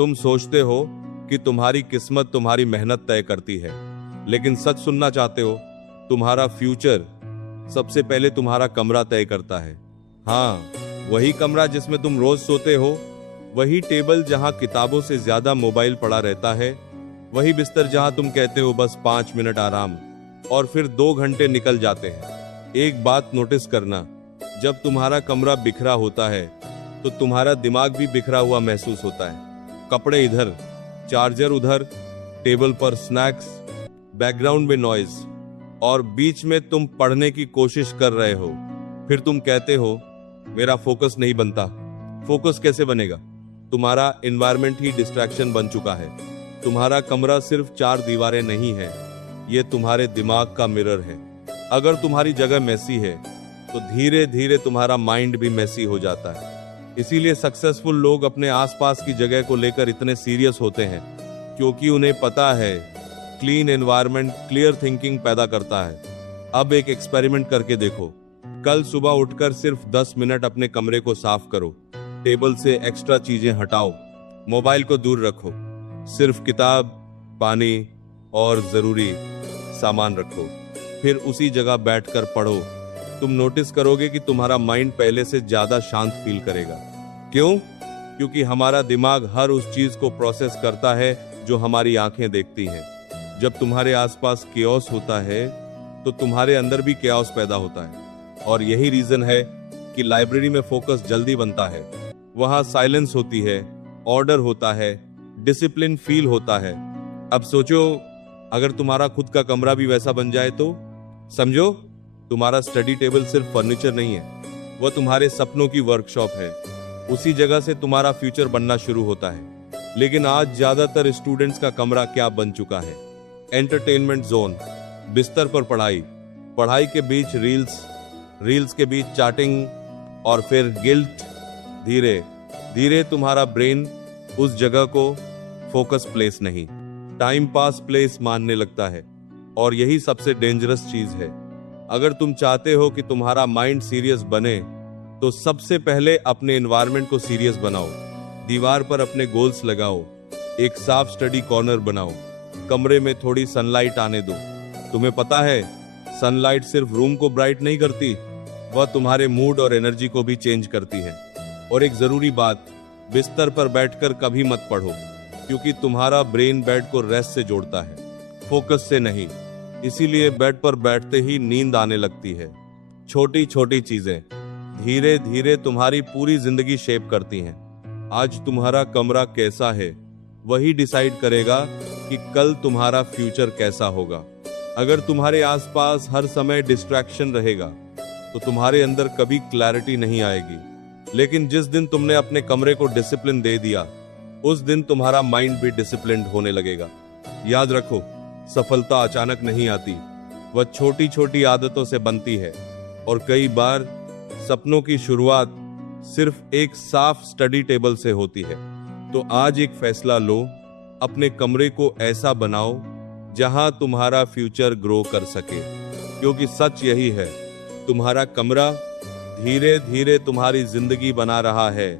तुम सोचते हो कि तुम्हारी किस्मत तुम्हारी मेहनत तय करती है, लेकिन सच सुनना चाहते हो? तुम्हारा फ्यूचर सबसे पहले तुम्हारा कमरा तय करता है। हाँ, वही कमरा जिसमें तुम रोज सोते हो, वही टेबल जहां किताबों से ज्यादा मोबाइल पड़ा रहता है, वही बिस्तर जहां तुम कहते हो बस 5 मिनट आराम, और फिर 2 घंटे निकल जाते हैं। एक बात नोटिस करना, जब तुम्हारा कमरा बिखरा होता है तो तुम्हारा दिमाग भी बिखरा हुआ महसूस होता है। कपड़े इधर, चार्जर उधर, टेबल पर स्नैक्स, बैकग्राउंड में नॉइज, और बीच में तुम पढ़ने की कोशिश कर रहे हो। फिर तुम कहते हो मेरा फोकस नहीं बनता। फोकस कैसे बनेगा? तुम्हारा एनवायरनमेंट ही डिस्ट्रैक्शन बन चुका है। तुम्हारा कमरा सिर्फ 4 दीवारें नहीं है, ये तुम्हारे दिमाग का मिरर है। अगर तुम्हारी जगह मैसी है तो धीरे धीरे तुम्हारा माइंड भी मैसी हो जाता है। इसीलिए सक्सेसफुल लोग अपने आसपास की जगह को लेकर इतने सीरियस होते हैं, क्योंकि उन्हें पता है क्लीन एनवायरनमेंट क्लियर थिंकिंग पैदा करता है। अब एक एक्सपेरिमेंट करके देखो। कल सुबह उठकर सिर्फ 10 मिनट अपने कमरे को साफ करो। टेबल से एक्स्ट्रा चीजें हटाओ, मोबाइल को दूर रखो, सिर्फ किताब, पानी और जरूरी सामान रखो। फिर उसी जगह बैठकर पढ़ो। तुम नोटिस करोगे कि तुम्हारा माइंड पहले से ज्यादा शांत फील करेगा। क्यों? क्योंकि हमारा दिमाग हर उस चीज को प्रोसेस करता है जो हमारी आंखें देखती हैं। जब तुम्हारे आसपास केओस होता है तो तुम्हारे अंदर भी केओस पैदा होता है, और यही रीजन है कि लाइब्रेरी में फोकस जल्दी बनता है। वहां साइलेंस होती है, ऑर्डर होता है, डिसिप्लिन फील होता है। अब सोचो, अगर तुम्हारा खुद का कमरा भी वैसा बन जाए तो? समझो, तुम्हारा स्टडी टेबल सिर्फ फर्नीचर नहीं है, वह तुम्हारे सपनों की वर्कशॉप है। उसी जगह से तुम्हारा फ्यूचर बनना शुरू होता है। लेकिन आज ज्यादातर स्टूडेंट्स का कमरा क्या बन चुका है? Entertainment zone. बिस्तर पर पढ़ाई, पढ़ाई के बीच रील्स, रील्स के बीच चैटिंग, और फिर गिल्ट। धीरे धीरे तुम्हारा ब्रेन उस जगह को फोकस प्लेस नहीं, टाइम पास प्लेस मानने लगता है। और यही सबसे डेंजरस चीज है। अगर तुम चाहते हो कि तुम्हारा माइंड सीरियस बने तो सबसे पहले अपने एनवायरनमेंट को सीरियस बनाओ। दीवार पर अपने गोल्स लगाओ, एक साफ स्टडी कॉर्नर बनाओ, कमरे में थोड़ी सनलाइट आने दो। तुम्हें पता है, सनलाइट सिर्फ रूम को ब्राइट नहीं करती, वह तुम्हारे मूड और एनर्जी को भी चेंज करती है। और एक जरूरी बात, बिस्तर पर बैठकर कभी मत पढ़ो, क्योंकि तुम्हारा ब्रेन बेड को रेस्ट से जोड़ता है, फोकस से नहीं। इसीलिए बेड पर बैठते ही नींद आने लगती है। छोटी छोटी चीजें धीरे धीरे तुम्हारी पूरी जिंदगी शेप करती हैं। आज तुम्हारा कमरा कैसा है, वही डिसाइड करेगा कि कल तुम्हारा फ्यूचर कैसा होगा। अगर तुम्हारे आसपास हर समय डिस्ट्रैक्शन रहेगा तो तुम्हारे अंदर कभी क्लैरिटी नहीं आएगी। लेकिन जिस दिन तुमने अपने कमरे को डिसिप्लिन दे दिया, उस दिन तुम्हारा माइंड भी डिसिप्लिन्ड होने लगेगा। याद रखो, सफलता अचानक नहीं आती, वह छोटी छोटी आदतों से बनती है। और कई बार सपनों की शुरुआत सिर्फ एक साफ स्टडी टेबल से होती है। तो आज एक फैसला लो, अपने कमरे को ऐसा बनाओ जहां तुम्हारा फ्यूचर ग्रो कर सके। क्योंकि सच यही है, तुम्हारा कमरा धीरे धीरे तुम्हारी जिंदगी बना रहा है।